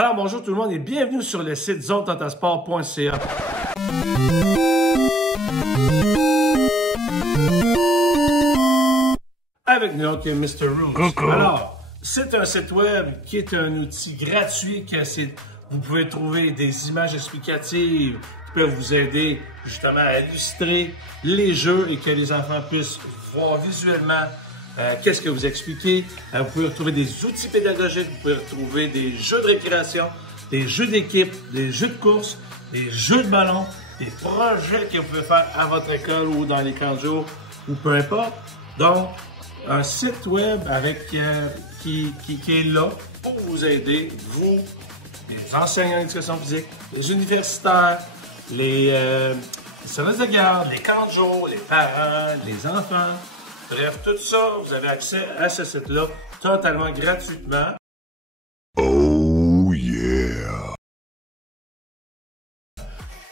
Alors bonjour tout le monde et bienvenue sur le site zonetentasport.ca. Avec nous autres, il y a Mr. Roots. Coucou. Alors, c'est un site web qui est un outil gratuit que vous pouvez trouver des images explicatives qui peuvent vous aider justement à illustrer les jeux et que les enfants puissent voir visuellement qu'est-ce que vous expliquez. Vous pouvez retrouver des outils pédagogiques, vous pouvez retrouver des jeux de récréation, des jeux d'équipe, des jeux de course, des jeux de ballon, des projets que vous pouvez faire à votre école ou dans les camps de jour ou peu importe. Donc, un site web avec qui est là pour vous aider, vous, les enseignants d'éducation physique, les universitaires, les services de garde, les camps de jour, les parents, les enfants. Bref, tout ça, vous avez accès à ce site-là totalement gratuitement. Oh yeah!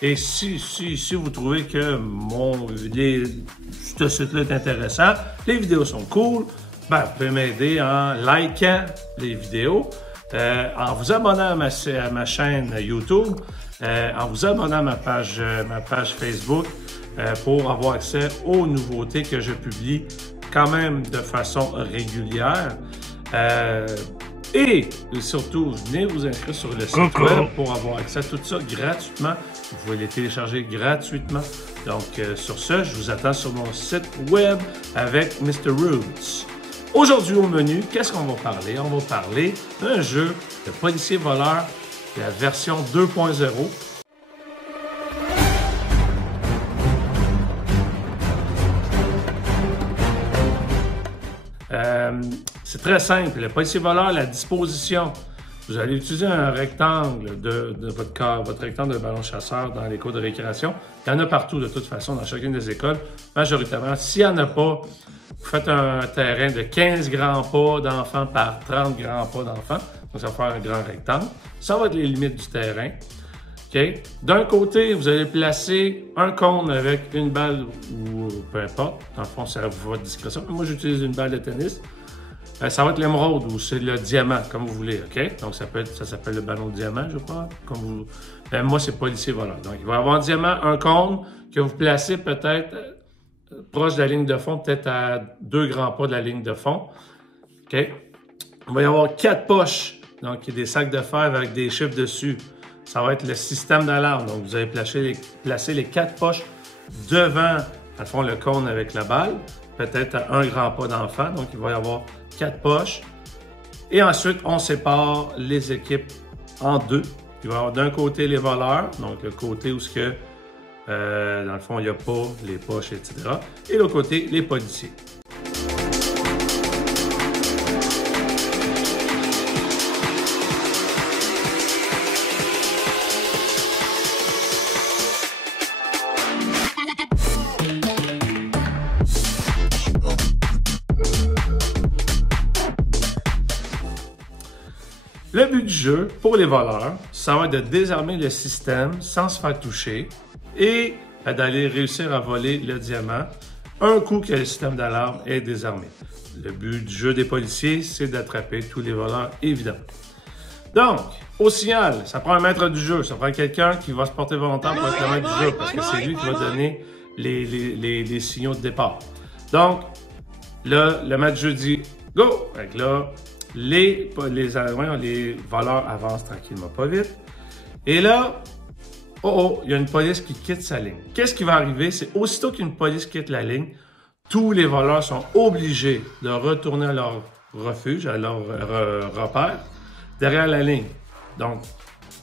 Et si vous trouvez que ce site-là est intéressant, les vidéos sont cool, ben, vous pouvez m'aider en likant les vidéos, en vous abonnant à ma chaîne YouTube, en vous abonnant à ma page Facebook pour avoir accès aux nouveautés que je publie quand même de façon régulière. Et surtout, venez vous inscrire sur le site web pour avoir accès à tout ça gratuitement. Vous pouvez les télécharger gratuitement. Donc, sur ce, je vous attends sur mon site web avec Mr. Roots. Aujourd'hui au menu, qu'est-ce qu'on va parler? On va parler d'un jeu de policier-voleur, la version 2.0. C'est très simple. Le policier-voleur, la disposition. Vous allez utiliser un rectangle de votre rectangle de ballon chasseur dans les cours de récréation. Il y en a partout de toute façon dans chacune des écoles, majoritairement. S'il n'y en a pas, vous faites un terrain de 15 grands pas d'enfants par 30 grands pas d'enfants. Donc ça va faire un grand rectangle. Ça va être les limites du terrain. Okay. D'un côté, vous allez placer un cône avec une balle ou peu importe. Dans le fond, c'est à votre discrétion. Moi, j'utilise une balle de tennis. Ça va être l'émeraude ou c'est le diamant, comme vous voulez, OK? Donc, ça s'appelle le ballon de diamant, je crois. Moi, c'est policier-voleur. Donc, il va y avoir un diamant, un cône que vous placez peut-être proche de la ligne de fond, peut-être à 2 grands pas de la ligne de fond. OK? Il va y avoir 4 poches, donc il y a des sacs de fer avec des chiffres dessus. Ça va être le système d'alarme. Donc, vous allez placer les 4 poches devant, à fond, le cône avec la balle, peut-être à un grand pas d'enfant. Donc, il va y avoir 4 poches. Et ensuite, on sépare les équipes en deux. Il va y avoir d'un côté les voleurs, donc le côté où dans le fond, il n'y a pas les poches, etc. Et l'autre côté, les policiers. Le but du jeu, pour les voleurs, ça va être de désarmer le système sans se faire toucher et d'aller réussir à voler le diamant un coup que le système d'alarme est désarmé. Le but du jeu des policiers, c'est d'attraper tous les voleurs, évidemment. Donc, au signal, ça prend un maître du jeu, ça prend quelqu'un qui va se porter volontaire pour être le maître du jeu parce que c'est lui qui va donner les signaux de départ. Donc, là, le maître du jeu dit « Go! » Fait que là, les voleurs avancent tranquillement, pas vite. Et là, il y a une police qui quitte sa ligne. Qu'est-ce qui va arriver? C'est aussitôt qu'une police quitte la ligne, tous les voleurs sont obligés de retourner à leur refuge, à leur repère, derrière la ligne. Donc,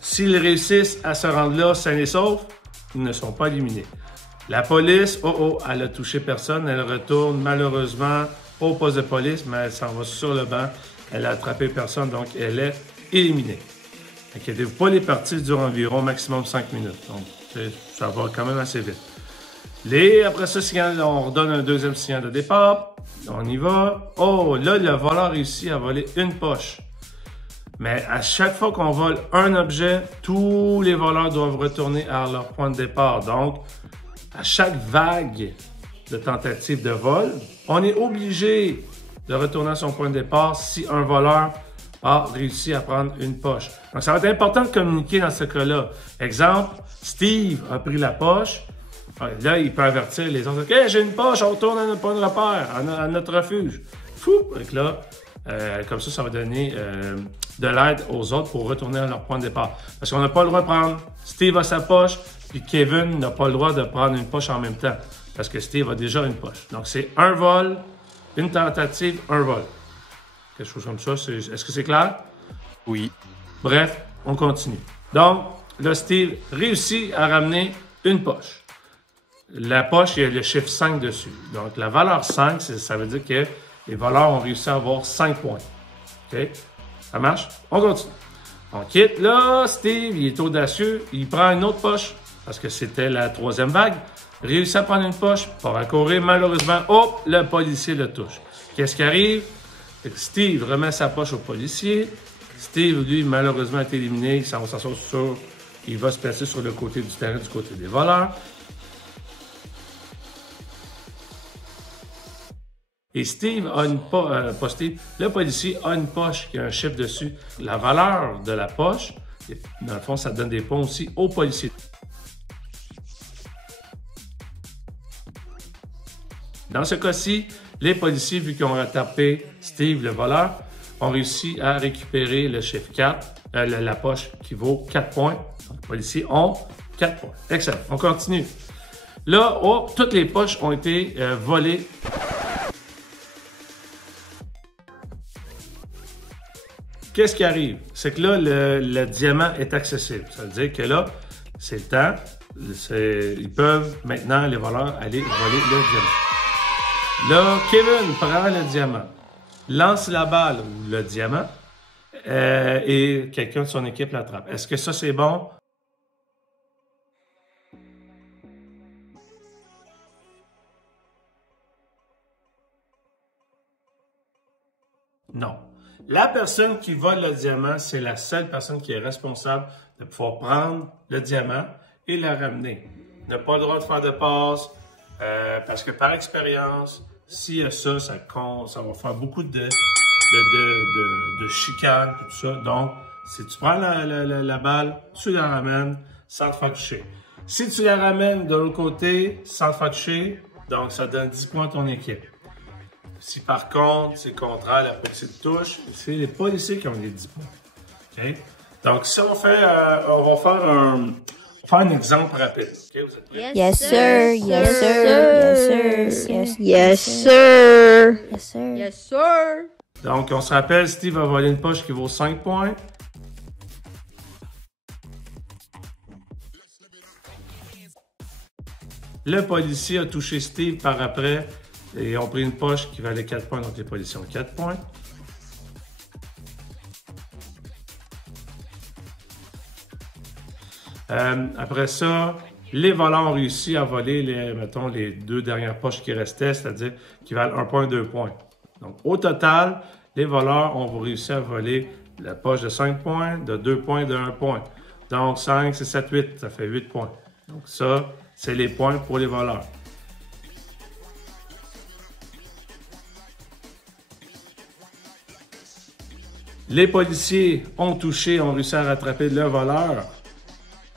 s'ils réussissent à se rendre là sains et saufs, ils ne sont pas éliminés. La police, elle a touché personne, elle retourne malheureusement au poste de police, mais elle s'en va sur le banc. Elle a attrapé personne, donc elle est éliminée. Inquiétez-vous pas, les parties durent environ maximum 5 minutes. Donc, ça va quand même assez vite. Après ce signal, on redonne un deuxième signal de départ. On y va. Oh, là, le voleur réussit à voler une poche. Mais à chaque fois qu'on vole un objet, tous les voleurs doivent retourner à leur point de départ. Donc, à chaque vague de tentative de vol, on est obligé de retourner à son point de départ si un voleur a réussi à prendre une poche. Donc, ça va être important de communiquer dans ce cas-là. Exemple, Steve a pris la poche. Là, il peut avertir les autres. « OK, j'ai une poche, on retourne à notre point de repère, à notre refuge. » Fou! Donc là, comme ça va donner de l'aide aux autres pour retourner à leur point de départ. Parce qu'on n'a pas le droit de prendre Steve a sa poche, puis Kevin n'a pas le droit de prendre une poche en même temps. Parce que Steve a déjà une poche. Donc, c'est un vol, une tentative, un vol. Quelque chose comme ça. Est-ce que c'est clair? Oui. Bref, on continue. Donc, là, Steve réussit à ramener une poche. La poche, il y a le chiffre 5 dessus. Donc, la valeur 5, ça veut dire que les voleurs ont réussi à avoir 5 points. OK? Ça marche? On continue. On quitte. Là, Steve, il est audacieux. Il prend une autre poche parce que c'était la 3e vague. Réussit à prendre une poche. Part à courir. Malheureusement, hop, le policier le touche. Qu'est-ce qui arrive? Steve remet sa poche au policier. Steve, lui, malheureusement, est éliminé. Il va se placer sur le côté du terrain, du côté des voleurs. Et Steve a une poche, pas Steve, le policier a une poche qui a un chiffre dessus. La valeur de la poche, dans le fond, ça donne des points aussi au policier. Dans ce cas-ci, les policiers, vu qu'ils ont rattrapé Steve, le voleur, ont réussi à récupérer le chiffre 4, la poche qui vaut 4 points. Donc, les policiers ont 4 points. Excellent. On continue. Là, toutes les poches ont été volées. Qu'est-ce qui arrive? C'est que là, le diamant est accessible. Ça veut dire que là, c'est le temps. Ils peuvent maintenant, les voleurs, aller voler le diamant. Là, Kevin prend le diamant, lance la balle ou le diamant et quelqu'un de son équipe l'attrape. Est-ce que ça, c'est bon? Non. La personne qui vole le diamant, c'est la seule personne qui est responsable de pouvoir prendre le diamant et le ramener. Il n'a pas le droit de faire de passe parce que par expérience, s'il y a ça, ça va faire beaucoup de chicanes et tout ça. Donc, si tu prends la balle, tu la ramènes sans te faire toucher. Si tu la ramènes de l'autre côté sans te faire toucher, donc ça donne 10 points à ton équipe. Si par contre, c'est contraire, la petite touche, c'est les policiers qui ont les 10 points. Okay? Donc, si on fait, on va faire un exemple rapide. Okay? Vous êtes prêts? Yes, sir. Yes, sir. Yes, sir. Yes, sir. Yes, sir. Yes, sir. Donc, on se rappelle, Steve a volé une poche qui vaut 5 points. Le policier a touché Steve par après. Et ont pris une poche qui valait 4 points, donc les policiers ont 4 points. Après ça, les voleurs ont réussi à voler les 2 dernières poches qui restaient, c'est-à-dire qui valent 1 point, 2 points. Donc, au total, les voleurs ont réussi à voler la poche de 5 points, de 2 points, de 1 point. Donc, 5, 6, 7, 8, ça fait 8 points. Donc, ça, c'est les points pour les voleurs. Les policiers ont réussi à rattraper le voleur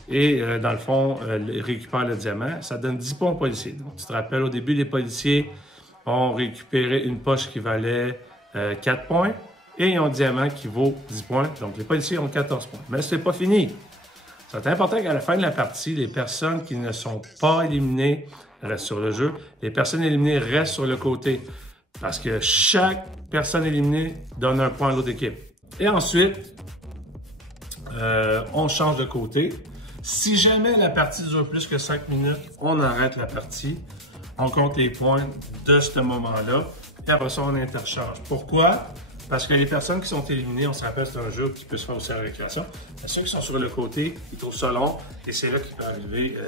et, dans le fond, récupèrent le diamant. Ça donne 10 points aux policiers. Donc, tu te rappelles, au début, les policiers ont récupéré une poche qui valait 4 points et ils ont un diamant qui vaut 10 points. Donc, les policiers ont 14 points. Mais ce n'est pas fini. C'est important qu'à la fin de la partie, les personnes qui ne sont pas éliminées restent sur le jeu. Les personnes éliminées restent sur le côté parce que chaque personne éliminée donne un point à l'autre équipe. Et ensuite, on change de côté. Si jamais la partie dure plus que 5 minutes, on arrête la partie. On compte les points de ce moment-là. Et après ça, on interchange. Pourquoi? Parce que les personnes qui sont éliminées, on se rappelle, c'est un jeu qui peut se faire aussi à la récréation. Ceux qui sont sur le côté, ils trouvent ça long. Et c'est là qu'il peut arriver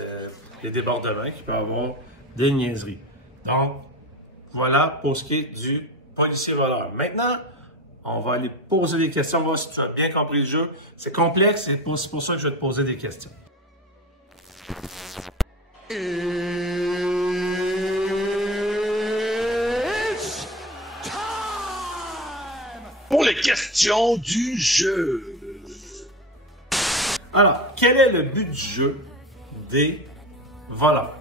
des débordements, qu'il peut y avoir des niaiseries. Donc, voilà pour ce qui est du policier-voleur. Maintenant, on va aller poser des questions, on va voir si tu as bien compris le jeu. C'est complexe, c'est pour ça que je vais te poser des questions. Pour les questions version du jeu. Alors, quel est le but du jeu des voleurs?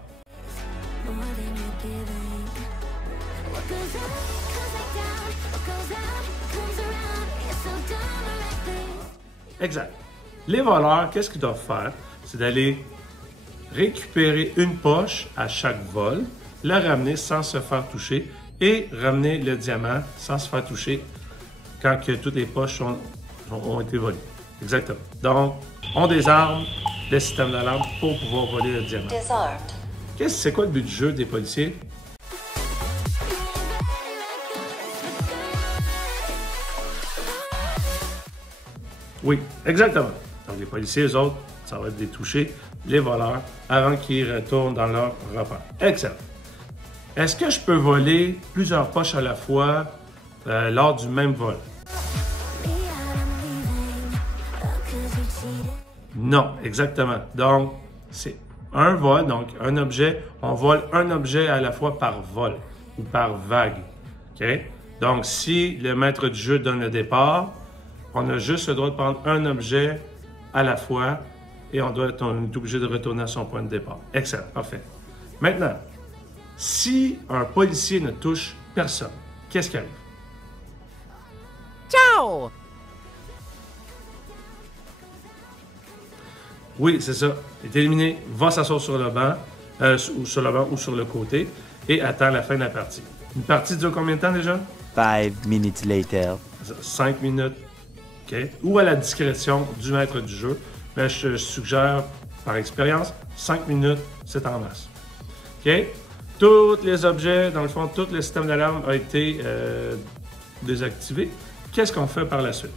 Exact. Les voleurs, qu'est-ce qu'ils doivent faire? C'est d'aller récupérer une poche à chaque vol, la ramener sans se faire toucher et ramener le diamant sans se faire toucher quand que toutes les poches ont été volées. Exactement. Donc, on désarme le système d'alarme pour pouvoir voler le diamant. C'est quoi le but du jeu des policiers? Oui, exactement. Donc, les policiers, eux autres, ça va être des toucher les voleurs avant qu'ils retournent dans leur repas. Excellent. Est-ce que je peux voler plusieurs poches à la fois lors du même vol? Non, exactement. Donc, c'est un vol, donc un objet. On vole un objet à la fois par vol ou par vague. OK? Donc, si le maître du jeu donne le départ, on a juste le droit de prendre un objet à la fois et on est obligé de retourner à son point de départ. Excellent, parfait. Maintenant, si un policier ne touche personne, qu'est-ce qui arrive? Ciao! Oui, c'est ça. Il est éliminé, va s'asseoir sur le banc, ou sur le côté et attend la fin de la partie. Une partie dure combien de temps déjà? 5 minutes later. 5 minutes. OK? Ou à la discrétion du maître du jeu. Mais je suggère, par expérience, 5 minutes, c'est en masse. OK? Tous les objets, dans le fond, tout le système d'alarme a été désactivé. Qu'est-ce qu'on fait par la suite?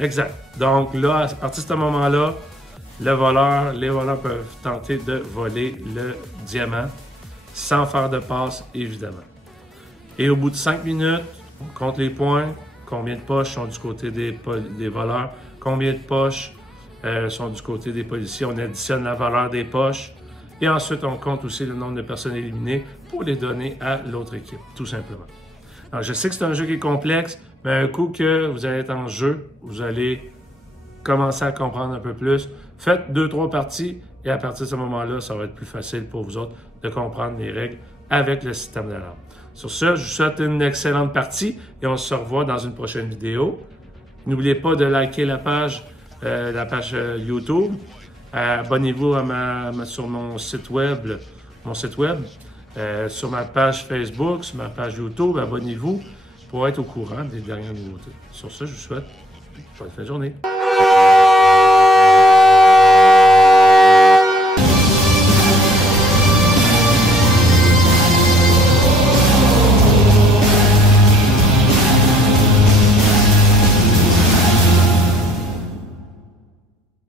Exact. Donc là, à partir de ce moment-là, les voleurs peuvent tenter de voler le diamant sans faire de passe, évidemment. Et au bout de 5 minutes, on compte les points, combien de poches sont du côté des voleurs, combien de poches sont du côté des policiers. On additionne la valeur des poches et ensuite on compte aussi le nombre de personnes éliminées pour les donner à l'autre équipe, tout simplement. Alors, je sais que c'est un jeu qui est complexe, mais un coup que vous allez être en jeu, vous allez commencer à comprendre un peu plus. Faites 2-3 parties et à partir de ce moment-là, ça va être plus facile pour vous autres de comprendre les règles avec le système d'alarme. Sur ce, je vous souhaite une excellente partie et on se revoit dans une prochaine vidéo. N'oubliez pas de liker la page YouTube. Abonnez-vous sur mon site web, sur ma page Facebook, sur ma page YouTube. Abonnez-vous pour être au courant des dernières nouveautés. Sur ce, je vous souhaite une bonne fin de journée.